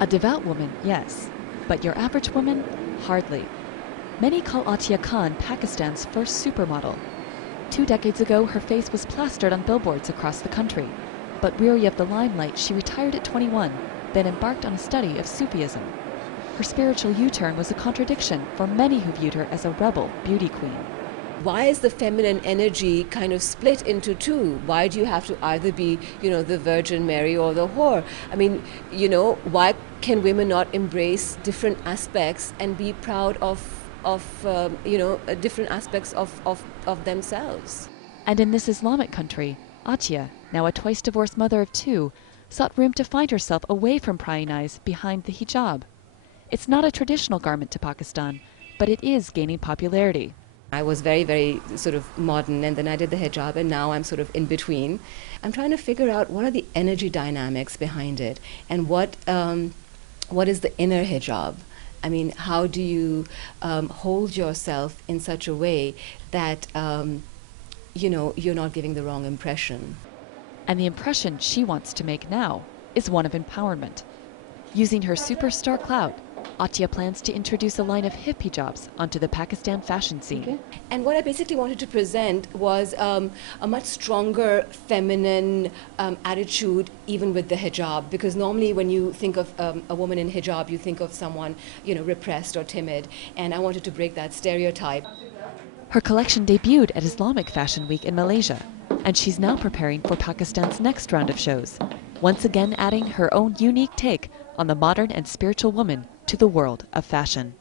A devout woman, yes, but your average woman, hardly. Many call Atiya Khan Pakistan's first supermodel. 2 decades ago, her face was plastered on billboards across the country. But weary of the limelight, she retired at 21, then embarked on a study of Sufism. Her spiritual U-turn was a contradiction for many who viewed her as a rebel beauty queen. Why is the feminine energy kind of split into two? Why do you have to either be, the Virgin Mary or the whore? I mean, why can women not embrace different aspects and be proud of different aspects of themselves? And in this Islamic country, Atiya, now a twice-divorced mother of 2, sought room to find herself away from prying eyes behind the hijab. It's not a traditional garment to Pakistan, but it is gaining popularity. I was very, very sort of modern, and then I did the hijab, and now I'm sort of in between. I'm trying to figure out what are the energy dynamics behind it, and what is the inner hijab? I mean, how do you hold yourself in such a way that, you're not giving the wrong impression? And the impression she wants to make now is one of empowerment. Using her superstar clout, Atiya plans to introduce a line of hip hijabs onto the Pakistan fashion scene. Okay. And what I basically wanted to present was a much stronger feminine attitude, even with the hijab, because normally when you think of a woman in hijab, you think of someone, repressed or timid, and I wanted to break that stereotype. Her collection debuted at Islamic Fashion Week in Malaysia, and she's now preparing for Pakistan's next round of shows, once again adding her own unique take on the modern and spiritual woman to the world of fashion.